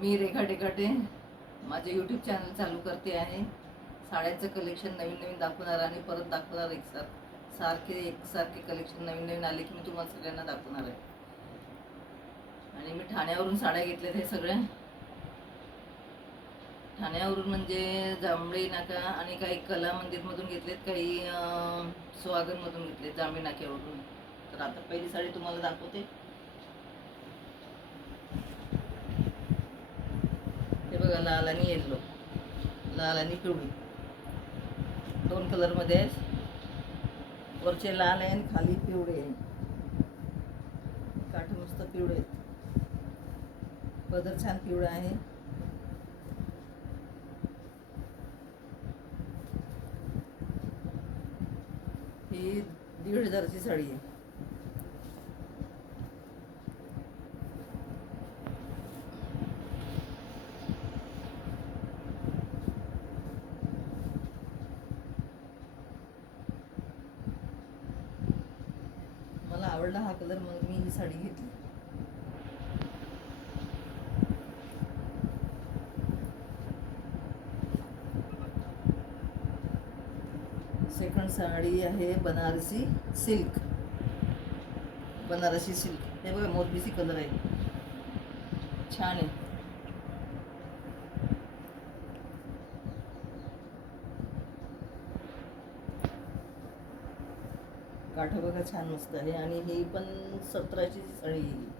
मी रेखा डेकाटे माझे YouTube channel चालू करते आहे. साड्यांचं कलेक्शन नवीन नवीन दाखवणार आणि परत दाखवणार एकसारखे कलेक्शन नवीन नवीन आले की मी तुम्हाला सगळ्यांना दाखवणार आहे. आणि मी ठाण्यावरून साड्या घेतल्यात हे सगळ्या. ठाण्यावरून म्हणजे जांभळी नाका आणि काही कला मंदिरमधून घेतलेत, काही सुहागनमधून घेतलेत, जांभळी नाक्यावरून. तर आता पहिली साडी तुम्हाला दाखवते. हे बघा, लाल आणि येल्लो, लाल आणि पिवळी दोन कलरमध्ये आहे. वरचे लाल आहे आणि खाली पिवळे आहे. काठ मस्त पिवळे आहेत. पदर छान पिवळा आहे. ही 1,500ची साडी आहे. मला आवडला हा कलर, मग मी ही साडी घेतली. सेकंड साडी आहे बनारसी सिल्क. बनारसी सिल्क. हे बघा, मोरपिसी कलर आहे, छान आहे. काठ बघा, छान मस्त आहे. आणि ही पण 17ची साडी आहे.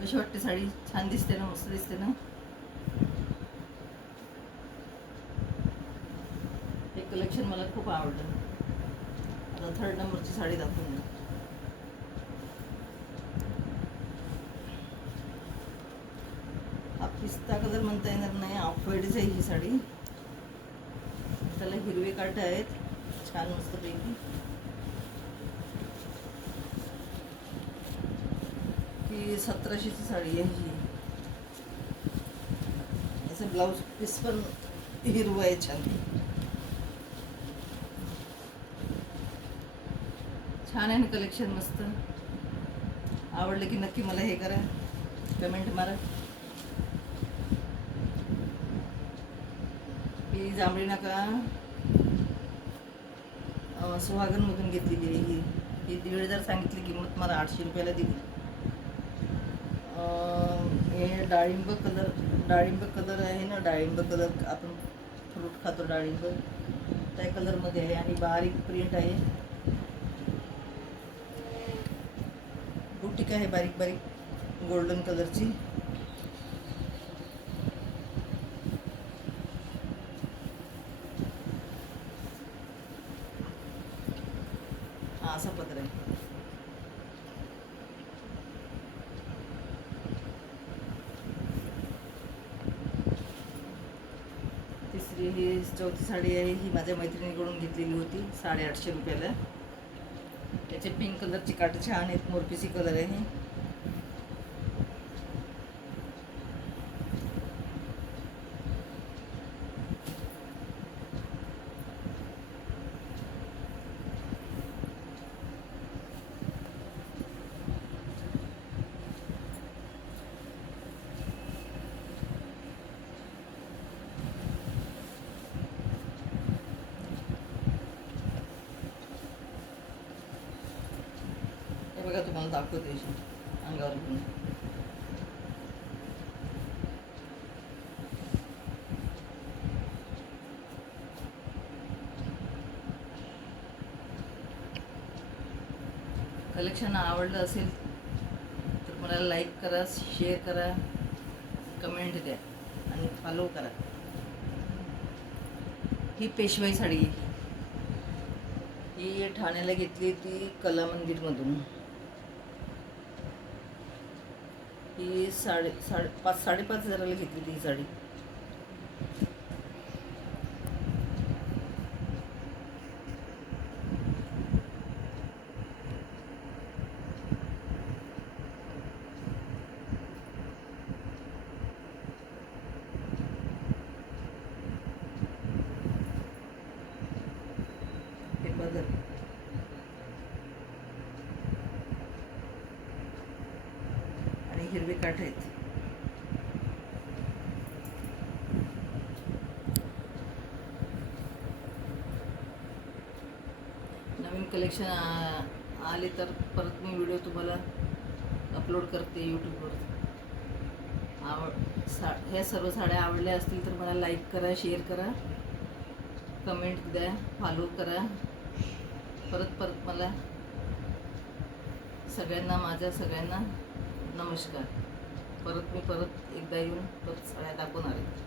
कशी वाटते साडी? छान दिसते ना, मस्त दिसते ना. हे कलेक्शन मला खूप आवडलं. आता 3rd नंबरची साडी दाखवून द्या. हा पिस्ता कलर म्हणता येणार नाही, ऑफ व्हाईटच आहे ही साडी. त्याला हिरवे काठ आहेत, छान मस्त पैकी. ही 1700ची साडी आहे. ही याचं ब्लाऊज पीस पण हिरवं आहे, छान छान आहे ना कलेक्शन, मस्त. आवडलं की नक्की मला हे करा, कमेंट मारा. ही जांभळी नाका सुहागनमधून घेतलेली आहे. ही 1,500 सांगितली किंमत, मला 800 रुपयाला दिली. हे डाळिंब कलर आहे ना, डाळिंब कलर, आपण फ्रूट खातो डाळिंब, त्या कलरमध्ये आहे. आणि बारीक प्रिंट आहे, बुटीक आहे बारीक बारीक गोल्डन कलरची. हा असा पत्र आहे. चौथी साडी आहे. ही माझ्या मैत्रिणीकडून घेतलेली होती 850 रुपयाला. त्याचे पिंक कलरची काठ छान आहेत, मोरपिसी कलर आहे. बघा, तुम्हाला दाखवते अंगावर पण. कलेक्शन आवडलं असेल तर मला लाईक करा, शेअर करा, कमेंट द्या आणि फॉलो करा. ही पेशवाई साडी आहे. ही ठाण्याला घेतली ती कला मंदिरमधून. ही 5,500ला घेतली ती साडी. बदल. आणि हिरवे काठ आहेत. नवीन कलेक्शन आले तर परत मी व्हिडिओ तुम्हाला अपलोड करते यूट्यूबवर. ह्या सर्व साड्या आवडल्या असतील तर मला लाईक करा, शेअर करा, कमेंट द्या, फॉलो करा. परत मला माझ्या सगळ्यांना नमस्कार. मी परत एकदा येऊन परत साड्या दाखवणार आहे.